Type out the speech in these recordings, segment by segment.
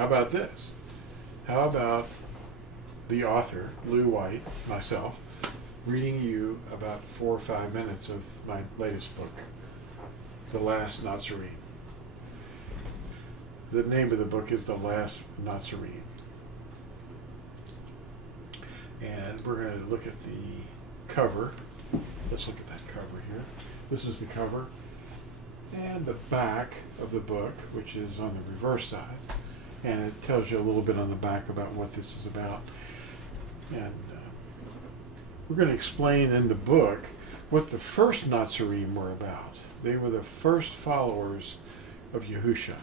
how about this? How about the author, Lew White, myself, reading you about 4 or 5 minutes of my latest book, The LAST NATSARIM. The name of the book is The LAST NATSARIM. And we're going to look at the cover. Let's look at that cover here. This is the cover. And the back of the book, which is on the reverse side. And it tells you a little bit on the back about what this is about. And we're going to explain in the book what the first NATSARIM were about. They were the first followers of Yahusha.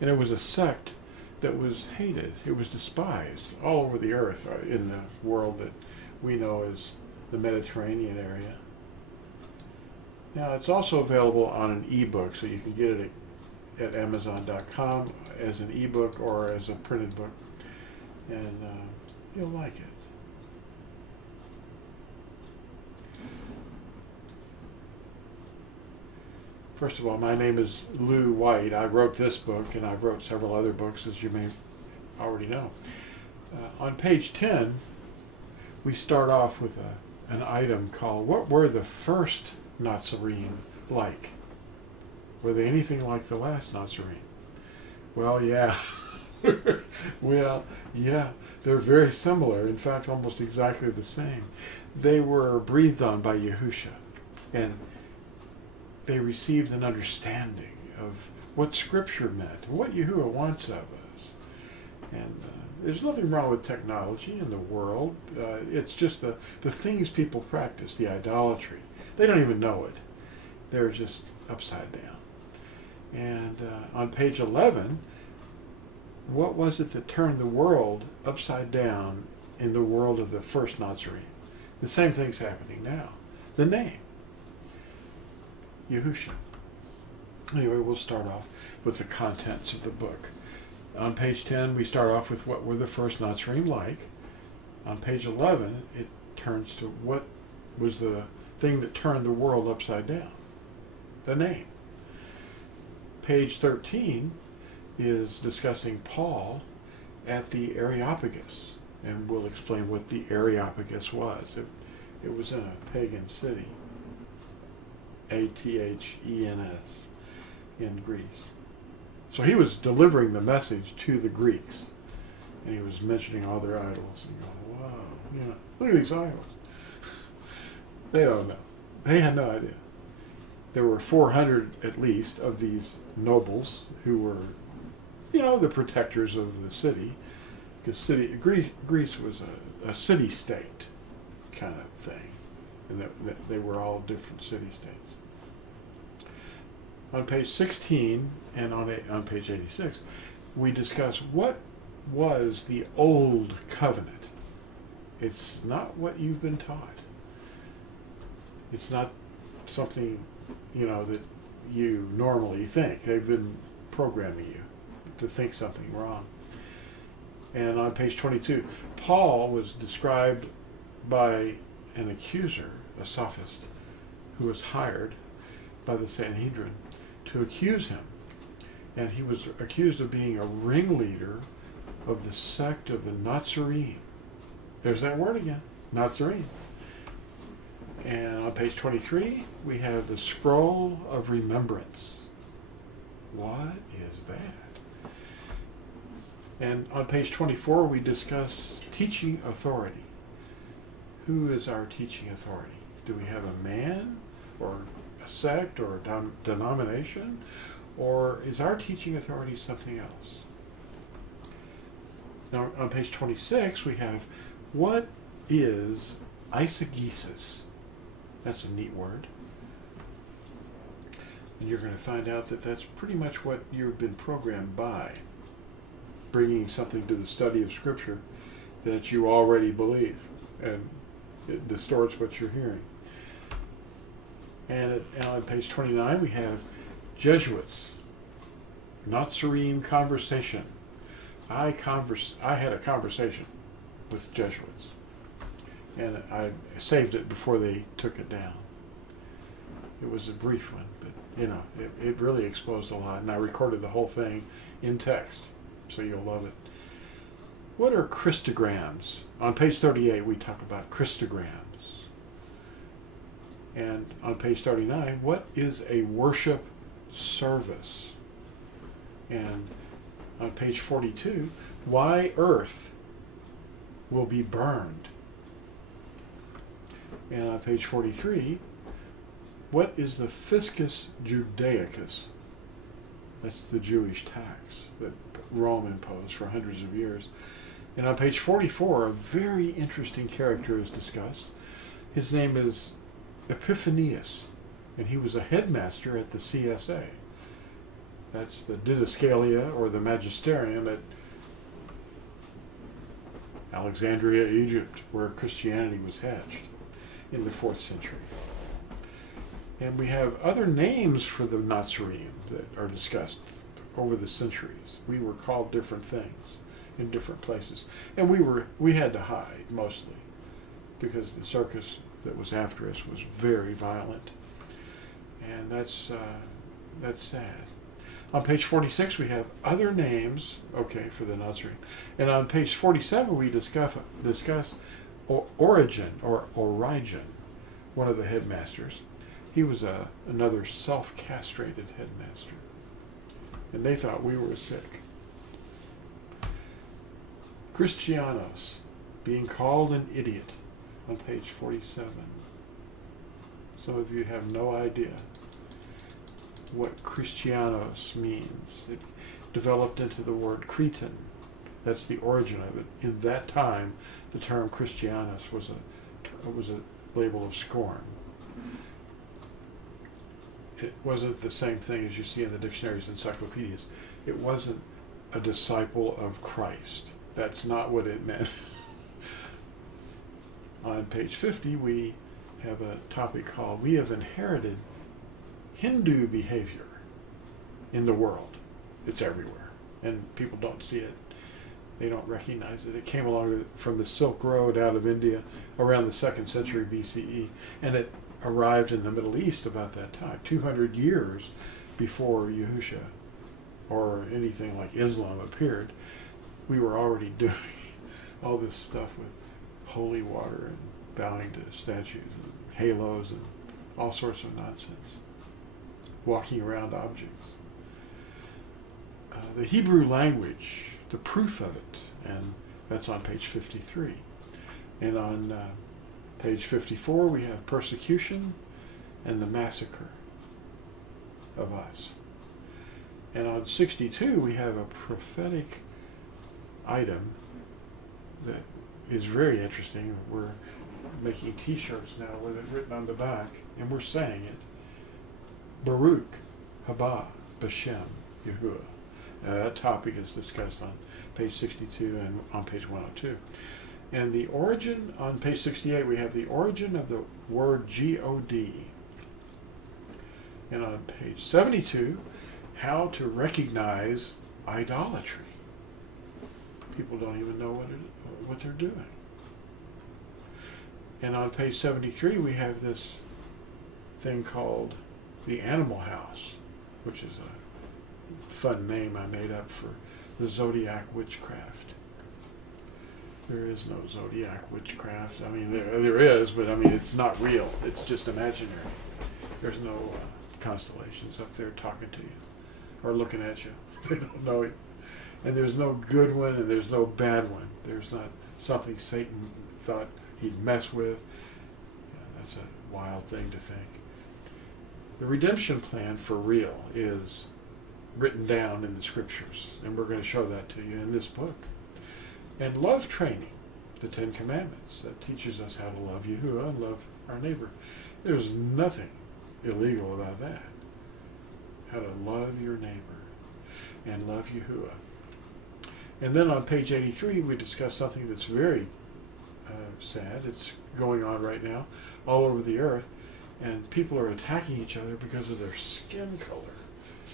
And it was a sect that was hated. It was despised all over the earth, in the world that we know as the Mediterranean area. Now, it's also available on an ebook, so you can get it at Amazon.com as an ebook or as a printed book, and you'll like it. First of all, my name is Lew White. I wrote this book, and I wrote several other books, as you may already know. On page 10, we start off with an item called, what were the first NATSARIM like? Were they anything like the last NATSARIM? Well, yeah. Well, yeah, they're very similar. In fact, almost exactly the same. They were breathed on by Yahusha, and they received an understanding of what Scripture meant, what Yahuwah wants of us. And there's nothing wrong with technology in the world. It's just the things people practice, the idolatry. They don't even know it. They're just upside down. And on page 11, what was it that turned the world upside down in the world of the first NATSARIM? The same thing's happening now. The name. Yahusha. Anyway, we'll start off with the contents of the book. On page 10, we start off with what were the first NATSARIM like. On page 11, it turns to what was the thing that turned the world upside down. The name. Page 13 is discussing Paul at the Areopagus, and we'll explain what the Areopagus was. It was in a pagan city, Athens, in Greece. So he was delivering the message to the Greeks, and he was mentioning all their idols and going, wow, look at these idols. They don't know. They had no idea. There were 400 at least of these nobles who were, the protectors of the city, because Greece was a city-state kind of thing, and they were all different city-states. On page 16 and on page 86, we discuss what was the Old Covenant. It's not what you've been taught. It's not something, that you normally think. They've been programming you to think something wrong. And on page 22, Paul was described by an accuser, a sophist, who was hired by the Sanhedrin to accuse him. And he was accused of being a ringleader of the sect of the NATSARIM. There's that word again, NATSARIM. And on page 23, we have the Scroll of Remembrance. What is that? And on page 24, we discuss teaching authority. Who is our teaching authority? Do we have a man, or a sect, or a denomination? Or is our teaching authority something else? Now, on page 26, we have, what is eisegesis? That's a neat word. And you're going to find out that that's pretty much what you've been programmed by, bringing something to the study of Scripture that you already believe, and it distorts what you're hearing. And on page 29, we have Jesuits, NATSARIM conversation. I had a conversation with Jesuits, and I saved it before they took it down. It was a brief one, but it really exposed a lot, and I recorded the whole thing in text, so you'll love it. What are Christograms? On page 38, we talk about Christograms. And on page 39, what is a worship service? And on page 42, why earth will be burned. And on page 43, what is the fiscus judaicus? That's the Jewish tax that Rome imposed for hundreds of years. And on page 44, a very interesting character is discussed. His name is Epiphanius, and he was a headmaster at the CSA. That's the Didascalia, or the Magisterium, at Alexandria, Egypt, where Christianity was hatched in the 4th century. And we have other names for the NATSARIM that are discussed over the centuries. We were called different things in different places. And we had to hide, mostly, because the circus that was after us was very violent. And that's sad. On page 46, we have other names, for the NATSARIM. And on page 47, we discuss Origen, one of the headmasters. He was another self-castrated headmaster. And they thought we were sick. Christianos, being called an idiot, on page 47. Some of you have no idea what Christianos means. It developed into the word Cretan. That's the origin of it. In that time, the term Christianus was a label of scorn. It wasn't the same thing as you see in the dictionaries and encyclopedias. It wasn't a disciple of Christ. That's not what it meant. On page 50, we have a topic called "We have inherited Hindu behavior in the world." It's everywhere, and people don't see it. They don't recognize it. It came along from the Silk Road out of India around the 2nd century BCE, and it arrived in the Middle East about that time, 200 years before Yahusha or anything like Islam appeared. We were already doing all this stuff with holy water and bowing to statues and halos and all sorts of nonsense, walking around objects. The Hebrew language, the proof of it, and that's on page 53. And on page 54, we have persecution and the massacre of us. And on 62, we have a prophetic item that is very interesting. We're making t-shirts now with it written on the back, and we're saying it. Baruch haba b'shem Yahuwah. That topic is discussed on page 62 and on page 102. And the origin, on page 68, we have the origin of the word God. And on page 72, how to recognize idolatry. People don't even know what they're doing. And on page 73, we have this thing called the Animal House, which is a fun name I made up for the zodiac witchcraft. There is no zodiac witchcraft. I mean, there is, but I mean, it's not real. It's just imaginary. There's no constellations up there talking to you or looking at you. They don't know it. And there's no good one and there's no bad one. There's not something Satan thought he'd mess with. Yeah, that's a wild thing to think. The redemption plan for real is written down in the scriptures, and we're going to show that to you in this book. And love training, the 10 Commandments, that teaches us how to love Yahuwah and love our neighbor. There's nothing illegal about that. How to love your neighbor and love Yahuwah. And then on page 83, we discuss something that's very sad. It's going on right now all over the earth, and people are attacking each other because of their skin color.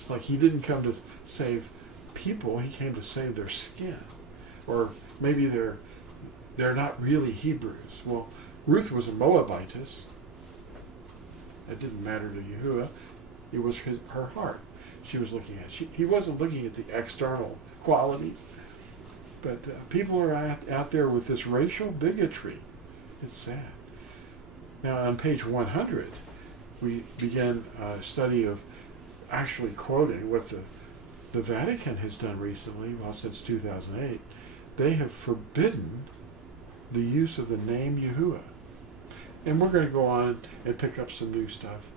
Like he didn't come to save people, he came to save their skin. Or maybe they're not really Hebrews. Well, Ruth was a Moabitess. It didn't matter to Yahuwah. It was her heart she was looking at. He wasn't looking at the external qualities. But people are out there with this racial bigotry. It's sad. Now on page 100, we begin a study of actually quoting what the Vatican has done recently, well, since 2008. They have forbidden the use of the name Yahuwah. And we're going to go on and pick up some new stuff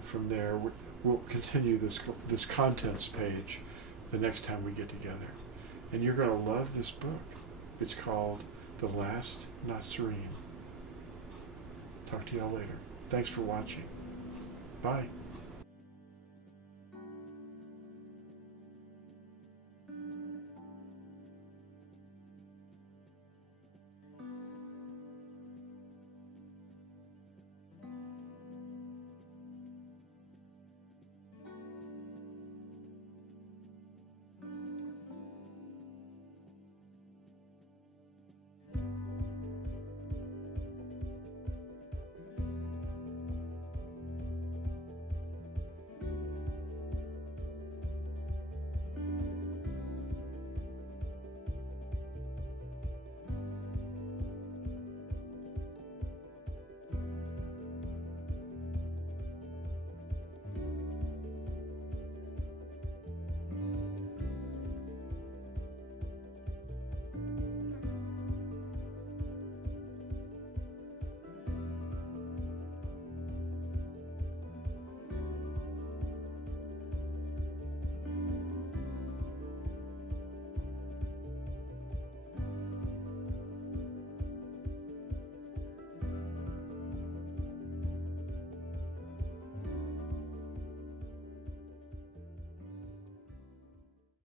from there. We'll continue this contents page the next time we get together. And you're going to love this book. It's called The Last NATSARIM. Talk to y'all later. Thanks for watching. Bye.